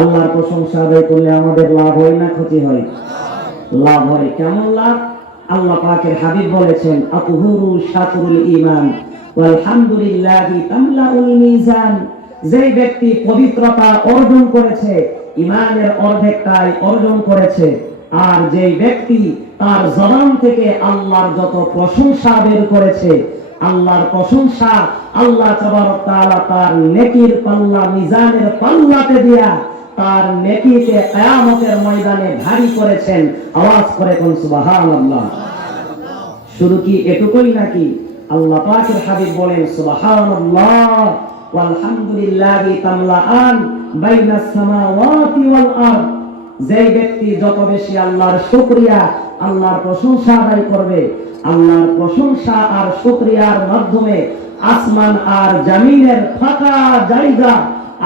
আল্লাহর প্রশংসা আদায় করলে আমাদের লাভ হয় না ক্ষতি হয়? লাভ হয়। কেমন লাভ? আল্লাহ পাকের হাবিব বলেছেন, আতুহুরু শাতরুল ঈমান ওয়াল হামদুলিল্লাহি তামলাউল মিজান। যে ব্যক্তি পবিত্রতা অর্জন করেছে, ঈমানের অর্ধেকটাই অর্জন করেছে। আর যে ব্যক্তি তার জবান থেকে আল্লাহর যত প্রশংসা বের করেছে, আল্লাহর প্রশংসা আল্লাহ তাবারক তাআলা তার নেকির পাল্লা, মিজানের পাল্লাতে দিয়া তার নেকিকে কিয়ামতের ময়দানে ভারী করেছেন। আওয়াজ করে কোন সুবহানাল্লাহ। শুধু কি এটুকুই নাকি? আল্লাহ পাকের হাবিব বলেন, সুবহানাল্লাহ ওয়াল হামদুলিল্লাহি তামলাআন বাইনাস সামাওয়াতি ওয়াল আরদ। যে ব্যক্তি যত বেশি আল্লাহর শুকরিয়া, আল্লাহর প্রশংসা আদায় করবে, আল্লাহর প্রশংসা আর শুকরিয়ার মাধ্যমে আসমান আর জমিনের ফাঁকা জায়গা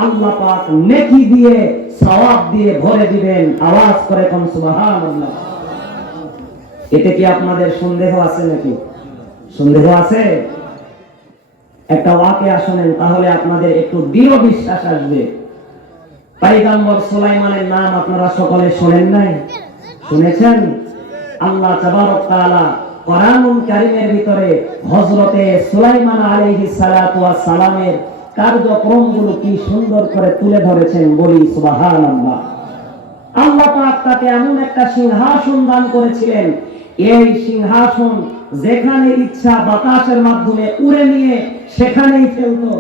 আল্লাহ পাক নেকি দিয়ে, সওয়াব দিয়ে ভরে দিবেন। আওয়াজ করে কোন সুবহানাল্লাহ। এতে কি আপনাদের সন্দেহ আছে নাকি? সন্দেহ আছে? একটা ওয়াকিয়া শুনেন, তাহলে আপনাদের একটু দৃঢ় বিশ্বাস আসবে। পয়গম্বর সুলাইমানের নাম আপনারা সকলে শুনেন নাই? শুনেছেন? আল্লাহ তাবারক তাআলা কোরআনুল কারীমের ভিতরে হযরতে সুলাইমান আলাইহিস সালাতু ওয়াস সালামের কার্যক্রমগুলো কি সুন্দর করে তুলে ধরেছেন, বলি সুবহানাল্লাহ। আল্লাহ পাক তাকে এমন একটা সিংহাসন দান করেছিলেন, এই সিংহাসন যেখানে ইচ্ছা বাতাসের মাধ্যমে উড়ে নিয়ে সেখানেই ফেলতো।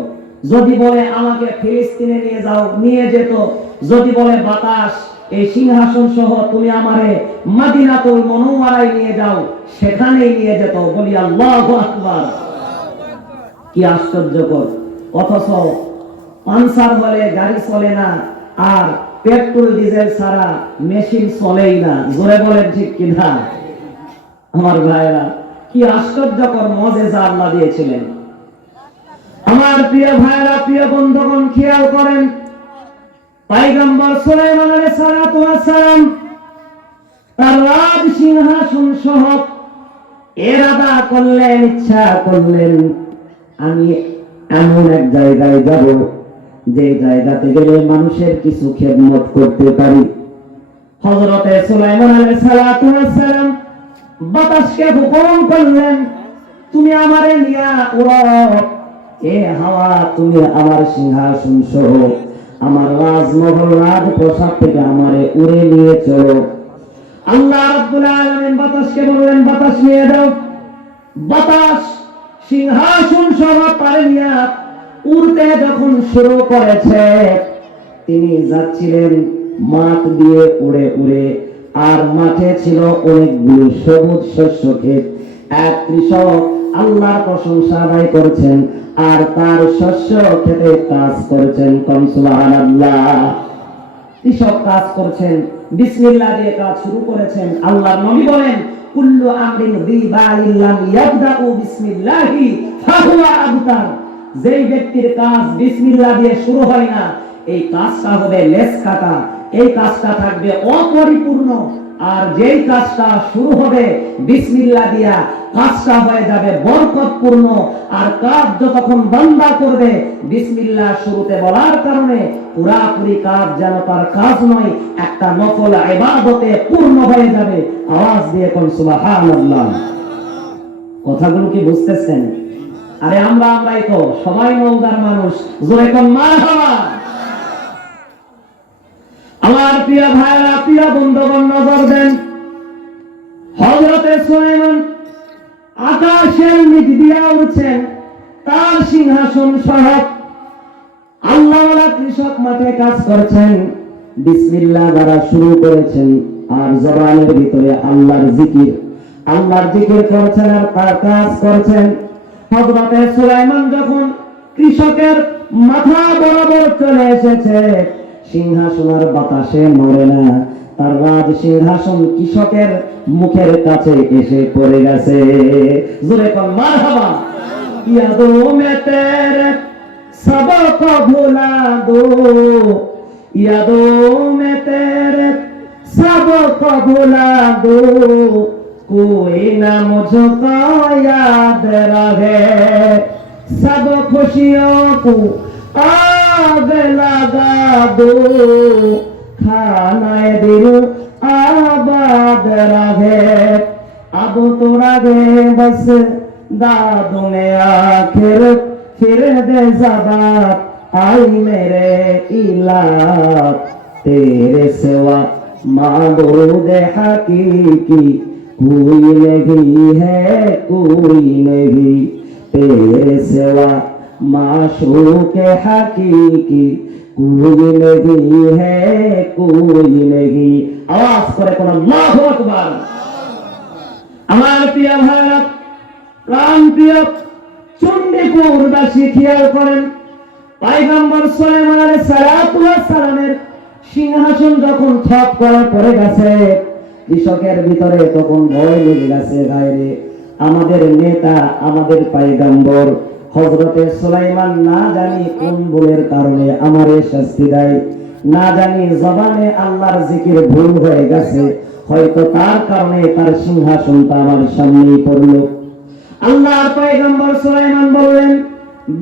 যদি বলে আমাকে ফিলিস্তিনে নিয়ে যাও, নিয়ে যেত। যদি বলে বাতাস এই সিংহাসন সহ তুমি আমারে মদিনাতুল মুনাওয়ারায় নিয়ে যাও, সেখানেই নিয়ে যেত। বলি আল্লাহু আকবার। কি আশ্চর্যকর! অথচ পানসার বলে গাড়ি চলে না, আর পেট্রোল ডিজেল ছাড়া মেশিন চলেই না। জোরে বলেন ঠিক কিনা? আমার ভাইরা, কি আশ্চর্যকর মুজিজা আল্লাহ দিয়েছিলেন। আমার প্রিয় ভাইরা, প্রিয় বন্ধুগণ, খেয়াল করেন, পয়গম্বর সুলাইমান আলাইহিস সালাতু ওয়াস সালাম তার রাজ সিংহাসন সহ ইরাদা করলেন, ইচ্ছা করলেন, আমি এমন এক জায়গায় যাব যে জায়গাতে গেলে মানুষের কিছু খেদমত করতে পারি। হযরতে সুলাইমান আলাইহিস সালাতু ওয়াস সালাম বাতাসকে হুকুম করলেন, তুমি আমারে নিয়া উড়াও। এ হাওয়া, তুমি আমার সিংহাসন সহ আমার রাজমহল, রাজপ্রাসাদ থেকে আমারে উড়ে নিয়ে চলো। আল্লাহ রাব্বুল আলামিন বাতাসকে বললেন, বাতাস নিয়ে দাও। বাতাস সিংহাসন সহ পারে নিয়ে উড়তে যখন শুরু করেছে, তিনি যাচ্ছিলেন মাঠ দিয়ে উড়ে উড়ে, আর মাঠে ছিল অনেকগুলো সবুজ শস্য ক্ষেত। এক কৃষক আল্লাহর প্রশংসা আদায় করছেন, আর তার শস্য ক্ষেতে কাজ করছেন। কোন সুবহানাল্লাহ। কৃষক কাজ করছেন, বিসমিল্লাহ দিয়ে কাজ শুরু করেছেন। আল্লাহর নবী বলেন, কুল্লু আমরিন যিবালিন লাম ইয়াবদাউ বিসমিল্লাহি ফাহুয়া আবতার। যেই ব্যক্তির কাজ বিসমিল্লাহ দিয়ে শুরু হয় না, এই কাজটা হবে লেস কাটা, এই কাজটা থাকবে অপরিপূর্ণ। আর যেই কাজটা শুরু হবে বিসমিল্লাহ দিয়া, কাজটা হয়ে যাবে বরকতপূর্ণ। আর কাজ যতক্ষণ বান্দা করবে বিসমিল্লাহ শুরুতে বলার কারণে, পুরাপুরি কাজ যেন তার কাজ নয়, একটা নফল ইবাদতে পূর্ণ হয়ে যাবে। আওয়াজ দিয়ে কোন সুবহানাল্লাহ। কথাগুলো কি বুঝতেছেন? আরে আমরাই তো সবাই নওগাঁর মানুষ। জোরে কোন মারহাবা। আমার প্রিয় ভাইরা, প্রিয় বন্ধুগণ, নজর দেন, হযরতে সুলাইমান আকাশের নিচ দিয়ে উঠছেন তার সিংহাসন সহ। আল্লাহওয়ালা কৃষক মাঠে কাজ করছেন, বিসমিল্লাহ দ্বারা শুরু করেছেন, আর জবানের ভিতরে আল্লাহর জিকির করছেন, আর তার কাজ করছেন। হযরতে সুলাইমান যখন কৃষকের মাথা বরাবর চলে এসেছে, সিংহাসন আর বাতাসে নড়ে না, তার রাজ সিংহাসন কৃষকের মুখের কাছে এসে পড়ে গেছে। জোরে কোন মারহাবা। ইয়াদো মে তেরে সবক ভুলা দো, ইয়াদো মে তেরে সবক ভুলা দো, कोई ना मुझको याद रहे, सब खुशियों को आग लगा दो, खाना दिल आबाद रहे। अब तो रहे बस दादों ने आखिर फिर दे ज़बात आई मेरे इलाह, तेरे सिवा माबूद हकीकी कोई नहीं है, कोई नहीं, तेरे सिवा माशूक हकीकी कोई नहीं है, कोई नहीं। आवाज করে কোন আল্লাহু আকবার। আমার প্রিয় ভাইরা, প্রাণ প্রিয় চণ্ডীপুরবাসী, খেয়াল করেন পয়গম্বর সুলাইমান আলাইহিস সালাতু ওয়াস সালামের সিংহাসন যখন থপ করে পড়ে গেছে, কৃষকের ভিতরে তখন ভয় লেগে গেছে। ভাইরে, আমাদের নেতা, আমাদের পয়গম্বর হযরতে সুলাইমান না জানি কোন ভুলের কারণে আমারে শাস্তি দেয়, না জানি জবানে আল্লাহর জিকির ভুল হয়ে গেছে, হয়তো তার কারণে তার সিংহাসনটা আমার সামনেই পড়লো। আল্লাহর পয়গম্বর সুলাইমান বললেন,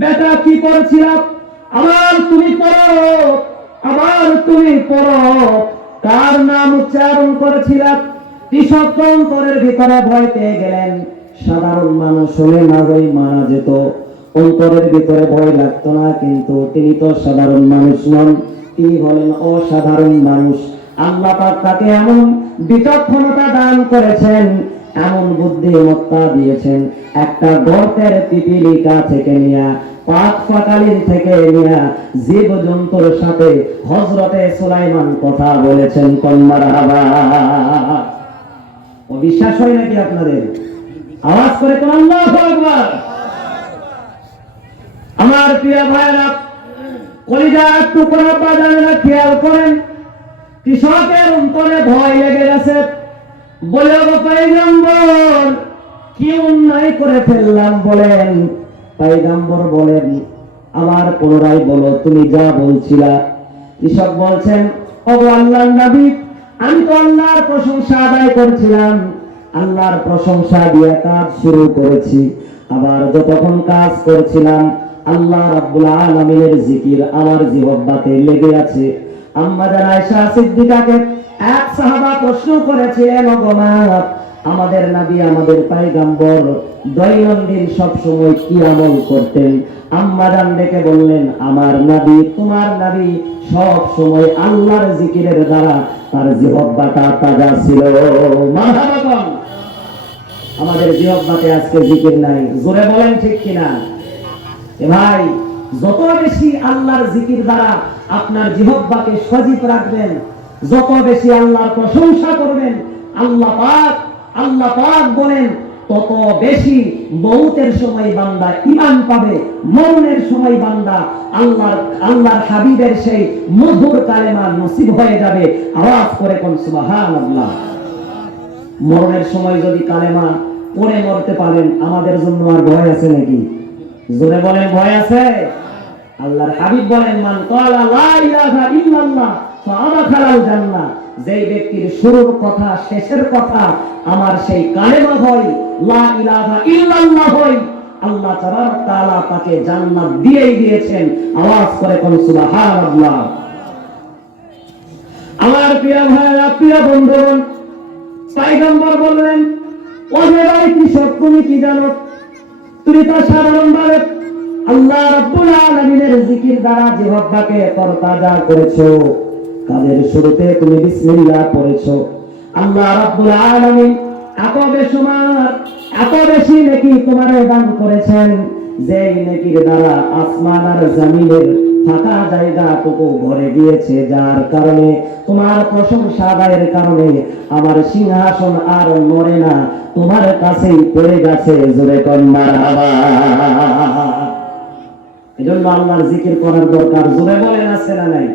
বেটা কি করছিস? আবার তুমি পড়ো, আবার তুমি পড়ো। কার নাম উচ্চারণ করেছিলাম? কৃষক অন্তরের ভিতরে ভয় পেয়ে গেলেন। সাধারণ মানুষ হলে না হয় মারা যেত, অন্তরের ভিতরে ভয় লাগতো না, কিন্তু তিনি তো সাধারণ মানুষ নন, তিনি হলেন অসাধারণ মানুষ। আল্লাহ পাক তাকে এমন বিচক্ষণতা দান করেছেন, এমন বুদ্ধিমত্তা দিয়েছেন, একটা গর্তের পিপিলিকা থেকে নিয়ে পাক ফাটালির থেকে নিয়ে জীবজন্তুর সাথে হযরতে সুলাইমান কথা বলেছেন। কোন মারহাবা। ও বিশ্বাস হয় নাকি আপনাদের? আওয়াজ করে কোন আল্লাহু আকবার। আমার প্রিয় ভাইরা, কলিজার টুকরা বাজারেরা, খেয়াল করেন কৃষকের অন্তরে ভয় লেগে গেছে। বলে গো পয়গম্বর, কি অন্যায় করে ফেললাম বলেন? পয়গম্বর বলেন, আবার পুনরায় বলো, তুমি যা বলছিলা। কৃষক বলছেন, ওগো আল্লাহর নবী, আমি তো আল্লাহর প্রশংসা আদায় করছিলাম, আল্লাহর প্রশংসা দিয়ে কাজ শুরু করেছি। আবার যতক্ষণ কাজ করছিলাম, আল্লাহ রাব্বুল আলামিনের জিকির আমার জিহ্বাতে লেগে আছে। আম্মা জান আয়েশা সিদ্দিকাকে এক সাহাবা প্রশ্ন করেছিলেন, ওগো মা, আমাদের নবী, আমাদের পয়গম্বর দৈনন্দিন সব সময় কি আমল করতেন? আম্মা জান ডেকে বললেন, আমার নবী, তোমার নবী সব সময় আল্লাহর জিকিরের দ্বারা তার জিহ্বাটা তাজা ছিল। মারহাবা। আমাদের জিহ্বাতে আজকে জিকির নাই, জোরে বলেন ঠিক কিনা? এ ভাই, যত বেশি আল্লাহর জিকির দ্বারা আপনার জিহ্বাকে সজীব রাখবেন, যত বেশি আল্লাহর প্রশংসা করবেন, আল্লাহ পাক বলেন তত বেশি মওতের সময় বান্দা ঈমান পাবে, মরণের সময় বান্দা আল্লাহর হাবিবের সেই মধুর কালেমা নসিব হয়ে যাবে। আওয়াজ করে কোন সুবহানাল্লাহ। মরণের সময় যদি কালেমা পড়ে মরতে পারেন, আমাদের জন্য আর ভয় আছে নাকি? জোরে বলেন, ভয় আছে? আল্লাহর হাবিব বলেন, মান ক্বালা লা ইলাহা ইল্লাল্লাহ ফাআদাখালাল জান্নাহ, যেই ব্যক্তির শুরুর কথা শেষের কথা আমার সেই কালেমা হয়, লা ইলাহা ইল্লাল্লাহ হয়, আল্লাহ তাবারক তাআলা তাকে জান্নাত দিয়েই দিয়েছেন। আওয়াজ করে কোন সুবহানাল্লাহ। আমার প্রিয় ভাইরা, প্রিয় বন্ধুগণ, পয়গম্বর বললেন, ও হে ভাই কৃষক, তুমি কি জানো? তুমি তো সাধারণভাবে আল্লাহ রাব্বুল আলামিনের জিকির দ্বারা জিহ্বাকে তরতাজা করেছো। কাজের শুরুতে তুমি বিসমিল্লাহ পড়েছো। আল্লাহ রাব্বুল আলামিন এত বেশি নেকি তোমারে দান করেছেন, যে নেকির দ্বারা আসমান আর জমিনের ফাঁকা জায়গাটুকু ভরে গিয়েছে, যার কারণে তোমার প্রশংসা আদায়ের কারণে আমার সিংহাসন আর নড়ে না, তোমার কাছেই পড়ে গেছে। জোরে কোন মারহাবা। এজন্য আল্লাহর জিকির করার দরকার। জোরে বলেন, আছে না নাই?